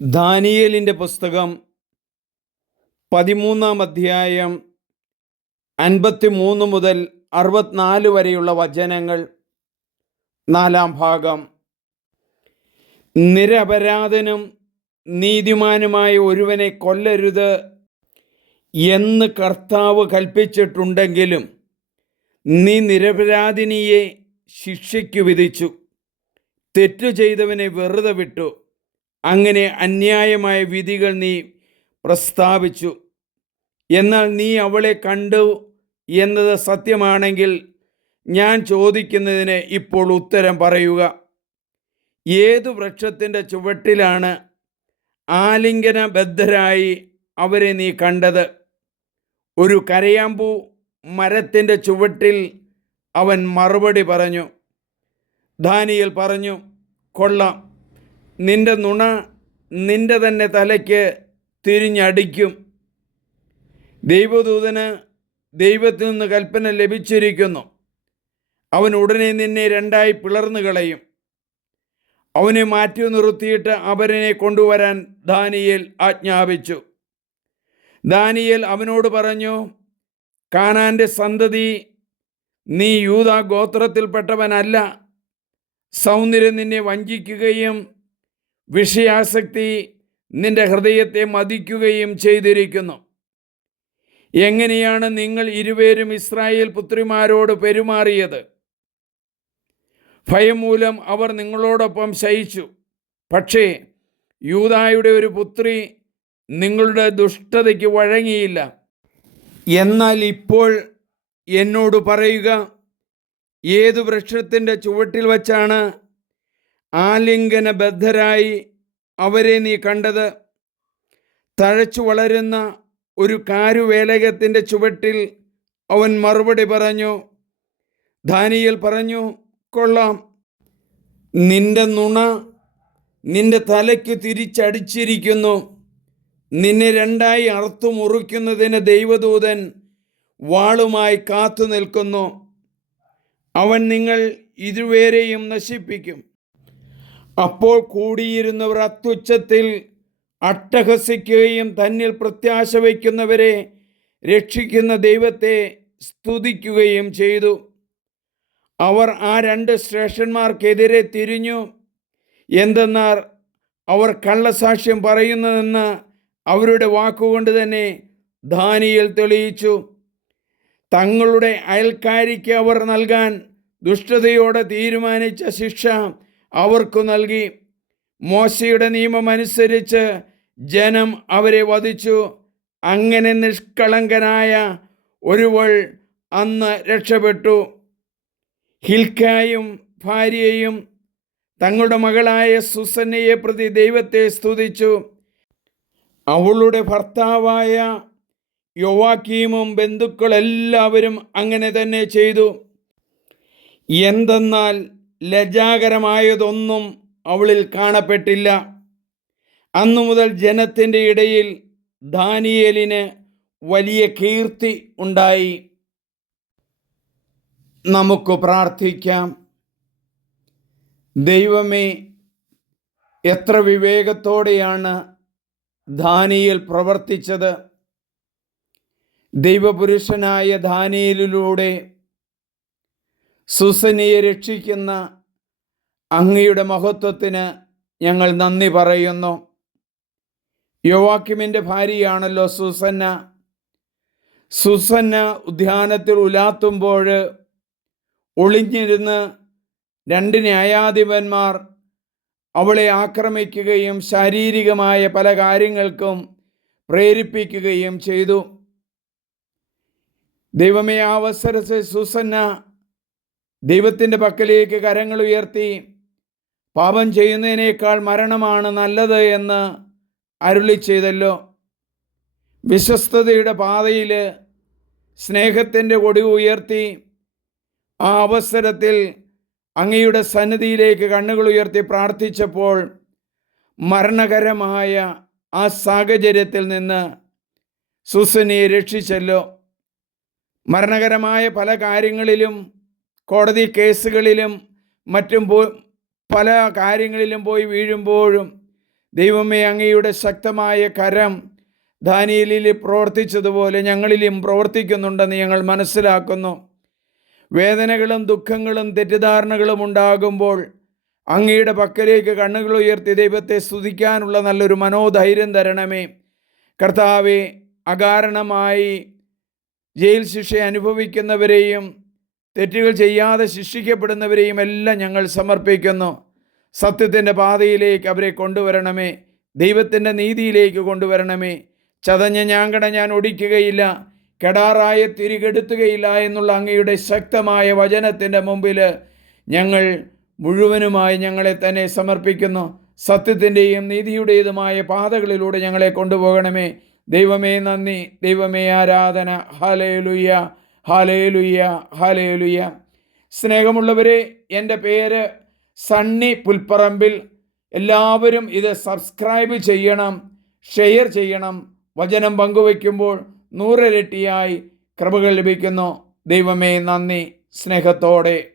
ദാനിയേലിന്റെ പുസ്തകം പതിമൂന്നാം അധ്യായം അൻപത്തി മൂന്ന് മുതൽ അറുപത്തിനാല് വരെയുള്ള വചനങ്ങൾ. നാലാം ഭാഗം. നിരപരാധനും നീതിമാനുമായ ഒരുവനെ കൊല്ലരുത് എന്ന് കർത്താവ് കൽപ്പിച്ചിട്ടുണ്ടെങ്കിലും നീ നിരപരാധിനിയെ ശിക്ഷയ്ക്ക് വിധിച്ചു. തെറ്റു ചെയ്തവനെ വെറുതെ വിട്ടു. അങ്ങനെ അന്യായമായ വിധികൾ നീ പ്രസ്താവിച്ചു. എന്നാൽ നീ അവളെ കണ്ടു എന്നത് സത്യമാണെങ്കിൽ ഞാൻ ചോദിക്കുന്നതിന് ഇപ്പോൾ ഉത്തരം പറയുക. ഏതു വൃക്ഷത്തിന്റെ ചുവട്ടിലാണ് ആലിംഗനബദ്ധരായി അവരെ നീ കണ്ടത്? ഒരു കരയാമ്പൂ മരത്തിന്റെ ചുവട്ടിൽ അവൻ മറുപടി പറഞ്ഞു. ധാനിയിൽ പറഞ്ഞു കൊള്ളാം. നിന്റെ നുണ നിന്റെ തന്നെ തലയ്ക്ക് തിരിഞ്ഞടിക്കും. ദൈവദൂതന് ദൈവത്തിൽ നിന്ന് കൽപ്പന ലഭിച്ചിരിക്കുന്നു. അവൻ ഉടനെ നിന്നെ രണ്ടായി പിളർന്നു കളയും. അവനെ മാറ്റി നിർത്തിയിട്ട് അവരനെ കൊണ്ടുവരാൻ ദാനിയേൽ ആജ്ഞാപിച്ചു. ദാനിയേൽ അവനോട് പറഞ്ഞു കാനാന്റെ സന്തതി നീ യൂത ഗോത്രത്തിൽപ്പെട്ടവനല്ല സൗന്ദര്യം നിന്നെ വഞ്ചിക്കുകയും വിഷയാസക്തി നിന്റെ ഹൃദയത്തെ മതിക്കുകയും ചെയ്തിരിക്കുന്നു. എങ്ങനെയാണ് നിങ്ങൾ ഇരുവേരും ഇസ്രായേൽ പുത്രിമാരോട് പെരുമാറിയത്? ഭയം മൂലം അവർ നിങ്ങളോടൊപ്പം ശയിച്ചു. പക്ഷേ യൂതായുടെ ഒരു പുത്രി നിങ്ങളുടെ ദുഷ്ടതയ്ക്ക് വഴങ്ങിയില്ല. എന്നാൽ ഇപ്പോൾ എന്നോട് പറയുക ഏതു വൃക്ഷത്തിന്റെ ചുവട്ടിൽ വച്ചാണ് ആലിംഗനബദ്ധരായി അവരെ നീ കണ്ടത്. തഴച്ചു വളരുന്ന ഒരു കാരുവേലകത്തിന്റെ ചുവട്ടിൽ അവൻ മറുപടി പറഞ്ഞു. ധാനിയൽ പറഞ്ഞു കൊള്ളാം. നിന്റെ നുണ നിന്റെ തലയ്ക്ക് തിരിച്ചടിച്ചിരിക്കുന്നു. നിന്നെ രണ്ടായി അറുത്തു മുറിക്കുന്നതിന് ദൈവദൂതൻ വാളുമായി കാത്തു നിൽക്കുന്നു അവൻ നിങ്ങൾ ഇരുവേരെയും നശിപ്പിക്കും. അപ്പോൾ കൂടിയിരുന്നവർ അത്യുച്ചത്തിൽ അട്ടഹസിക്കുകയും തന്നിൽ പ്രത്യാശ വയ്ക്കുന്നവരെ രക്ഷിക്കുന്ന ദൈവത്തെ സ്തുതിക്കുകയും ചെയ്തു. അവർ ആ രണ്ട് ശ്രേഷ്ഠന്മാർക്കെതിരെ തിരിഞ്ഞു. എന്തെന്നാൽ അവർ കള്ളസാക്ഷ്യം പറയുന്നതെന്ന് അവരുടെ വാക്കുകൊണ്ട് തന്നെ ധാനിയിൽ തെളിയിച്ചു. തങ്ങളുടെ അയൽക്കാരിക്ക് അവർ നൽകാൻ ദുഷ്ടതയോടെ തീരുമാനിച്ച ശിക്ഷ അവർക്കു നൽകി. മോശയുടെ നിയമമനുസരിച്ച് ജനം അവരെ വധിച്ചു. അങ്ങനെ നിഷ്കളങ്കനായ ഒരുവൾ അന്ന് രക്ഷപ്പെട്ടു. ഹിൽക്കായും ഭാര്യയും തങ്ങളുടെ മകളായ സുസന്നയെ പ്രതി ദൈവത്തെ സ്തുതിച്ചു. അവളുടെ ഭർത്താവായ യുവാക്കീമും ബന്ധുക്കളെല്ലാവരും അങ്ങനെ തന്നെ ചെയ്തു. എന്തെന്നാൽ ലജാകരമായതൊന്നും അവളിൽ കാണപ്പെട്ടില്ല. അന്നു മുതൽ ജനത്തിന്റെ ഇടയിൽ ദാനിയേലിന് വലിയ കീർത്തി ഉണ്ടായി. നമുക്ക് പ്രാർത്ഥിക്കാം. ദൈവമേ എത്ര വിവേകത്തോടെയാണ് ധാനിയൽ പ്രവർത്തിച്ചത്. ദൈവപുരുഷനായ ദാനിയേലിലൂടെ സുസനയെ രക്ഷിക്കുന്ന അങ്ങയുടെ മഹത്വത്തിന് ഞങ്ങൾ നന്ദി പറയുന്നു. യോവാക്യമിന്റെ ഭാര്യയാണല്ലോ സുസന്ന. സുസന്ന ഉദ്യാനത്തിൽ ഉലാത്തുമ്പോൾ ഒളിഞ്ഞിരുന്ന് രണ്ട് ന്യായാധിപന്മാർ അവളെ ആക്രമിക്കുകയും ശാരീരികമായ പല കാര്യങ്ങൾക്കും പ്രേരിപ്പിക്കുകയും ചെയ്തു. ദൈവമേ ആ അവസരത്തിൽ സുസന്ന ദൈവത്തിന്റെ പക്കലേക്ക് കരങ്ങൾ ഉയർത്തി പാപം ചെയ്യുന്നതിനേക്കാൾ മരണമാണ് നല്ലത് എന്ന് അരുളി ചെയ്തല്ലോ. വിശ്വസ്തതയുടെ പാതയിൽ സ്നേഹത്തിന്റെ കൊടി ഉയർത്തി ആ അവസരത്തിൽ അങ്ങയുടെ സന്നിധിയിലേക്ക് കണ്ണുകൾ ഉയർത്തി പ്രാർത്ഥിച്ചപ്പോൾ മരണകരമായ ആ സാഹചര്യത്തിൽ നിന്ന് സുസനിയെ രക്ഷിച്ചല്ലോ. മരണകരമായ പല കാര്യങ്ങളിലും കോടതി കേസുകളിലും മറ്റും പോ പല കാര്യങ്ങളിലും പോയി വീഴുമ്പോഴും ദൈവമേ അങ്ങയുടെ ശക്തമായ കരം ദാനിയലിൽ പ്രവർത്തിച്ചതുപോലെ ഞങ്ങളിലും പ്രവർത്തിക്കുന്നുണ്ടെന്ന് ഞങ്ങൾ മനസ്സിലാക്കുന്നു. വേദനകളും ദുഃഖങ്ങളും തെറ്റിദ്ധാരണകളും ഉണ്ടാകുമ്പോൾ അങ്ങയുടെ പക്കലേക്ക് കണ്ണുകൾ ഉയർത്തി ദൈവത്തെ സ്തുതിക്കാനുള്ള നല്ലൊരു മനോധൈര്യം തരണമേ. കർത്താവെ അകാരണമായി ജയിൽ ശിക്ഷ അനുഭവിക്കുന്നവരെയും തെറ്റുകൾ ചെയ്യാതെ ശിക്ഷിക്കപ്പെടുന്നവരെയും എല്ലാം ഞങ്ങൾ സമർപ്പിക്കുന്നു. സത്യത്തിന്റെ പാതയിലേക്ക് അവരെ കൊണ്ടുവരണമേ. ദൈവത്തിന്റെ നീതിയിലേക്ക് കൊണ്ടുവരണമേ. ചതഞ്ഞ ഞാങ്കട ഞാൻ ഒടിക്കുകയില്ല. കെടാറായ തിരികെടുത്തുകയില്ല എന്നുള്ള അങ്ങയുടെ ശക്തമായ വചനത്തിന്റെ മുമ്പിൽ ഞങ്ങൾ മുഴുവനുമായി ഞങ്ങളെ തന്നെ സമർപ്പിക്കുന്നു. സത്യത്തിന്റെയും നീതിയുടേതുമായ പാതകളിലൂടെ ഞങ്ങളെ കൊണ്ടുപോകണമേ. ദൈവമേ നന്ദി. ദൈവമേ ആരാധന. Hallelujah hallelujah hallelujah. സ്നേഹമുള്ളവരെ എന്റെ പേര് സണ്ണി പുൽപ്പറമ്പിൽ. എല്ലാവരും ഇത് സബ്സ്ക്രൈബ് ചെയ്യണം ഷെയർ ചെയ്യണം. വചനം പങ്കുവയ്ക്കുമ്പോൾ നൂറിരട്ടിയായി കൃപകൾ ലഭിക്കുന്നു. ദൈവമേ നന്ദി. സ്നേഹത്തോടെ.